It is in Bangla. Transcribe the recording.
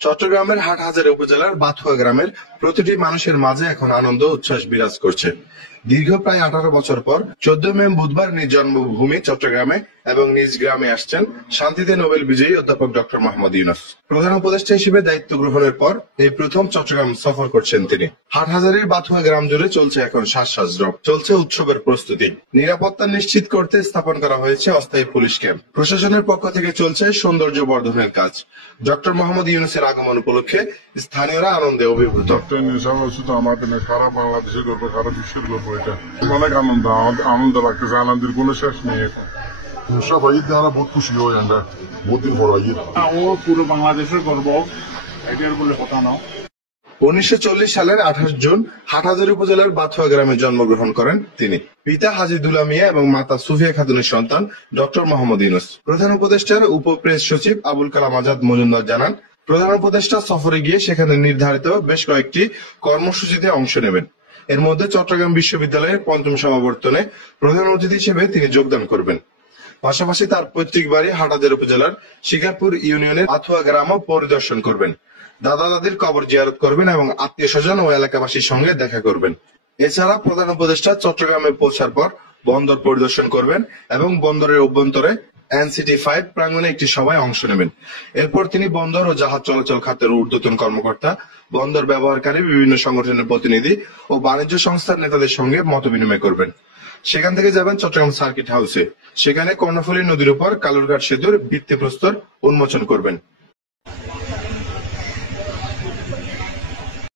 চট্টগ্রামের হাটহাজারী উপজেলার বাথুয়া গ্রামের প্রতিটি মানুষের মাঝে এখন আনন্দ উচ্ছ্বাস বিরাজ করছে। দীর্ঘ প্রায় 18 বছর পর 14 মে বুধবার নিজ জন্মভূমি চট্টগ্রামে এবং নিজ গ্রামে আসছেন শান্তিতে নোবেল বিজয়ী অধ্যাপক ডক্টর মোহাম্মদ ইউনূস। প্রধান উপদেষ্টা হিসেবে দায়িত্ব গ্রহণের পর এই প্রথম চট্টগ্রাম সফর করছেন তিনি। হাটহাজারীর বাথুয়া গ্রাম জুড়ে চলছে এখন শ্বাস রব, চলছে উৎসবের প্রস্তুতি। নিরাপত্তা নিশ্চিত করতে স্থাপন করা হয়েছে অস্থায়ী পুলিশ ক্যাম্প। প্রশাসনের পক্ষ থেকে চলছে সৌন্দর্য বর্ধনের কাজ। ডক্টর মোহাম্মদ ইউনূসের আগমন উপলক্ষে স্থানীয়রা আনন্দে অভিভূত। শুধু আমাদের না, সারা বাংলাদেশের গর্ব, সারা বিশ্বের গর্ব। এটা অনেক আনন্দ লাগতেছে, আনন্দের কোনো শেষ নেই। এখন সবাই ঈদ আমরা বহুত খুশি হই, আমরা বহুত দিন পর ঈদ। ও পুরো বাংলাদেশের গর্ব, এটার বলে কথা না। 1940 সালের 28 জুন হাটহাজারী উপজেলার বাথুয়া গ্রামে জন্মগ্রহণ করেন তিনি। পিতা হাজী দুলা মিয়া এবং মাতা সুফিয়া খাতুনের সন্তান ডক্টর মোহাম্মদ ইউনূস। প্রধান উপদেষ্টার উপ-প্রেস সচিব আবুল কালাম আজাদ মজুমদার জানান, প্রধান উপদেষ্টা সফরে গিয়ে সেখানে নির্ধারিত বেশ কয়েকটি কর্মসূচিতে অংশ নেবেন। এর মধ্যে চট্টগ্রাম বিশ্ববিদ্যালয়ের 5ম সমাবর্তনে প্রধান অতিথি হিসেবে তিনি যোগদান করবেন। পাশাপাশি তার পৈতৃক বাড়ি হাটহাজারী উপজেলার শিকারপুর ইউনিয়নের বাথুয়া গ্রামও পরিদর্শন করবেন। দাদা দাদির কবর জিয়ারত করবেন এবং আত্মীয় স্বজন ও এলাকাবাসীর সঙ্গে দেখা করবেন। এছাড়া প্রধান উপদেষ্টা চট্টগ্রামে পৌঁছার পর বন্দর পরিদর্শন করবেন এবং বন্দরের অভ্যন্তরে NCT-5 প্রাঙ্গণে একটি সভায় অংশ নেবেন। এরপর তিনি বন্দর ও জাহাজ চলাচল খাতের ঊর্ধ্বতন কর্মকর্তা, বন্দর ব্যবহারকারী বিভিন্ন সংগঠনের প্রতিনিধি ও বাণিজ্য সংস্থার নেতাদের সঙ্গে মতবিনিময় করবেন। সেখান থেকে যাবেন চট্টগ্রাম সার্কিট হাউসে। সেখানে কর্ণফুলী নদীর উপর কালুরঘাট সেতুর ভিত্তিপ্রস্তর উন্মোচন করবেন।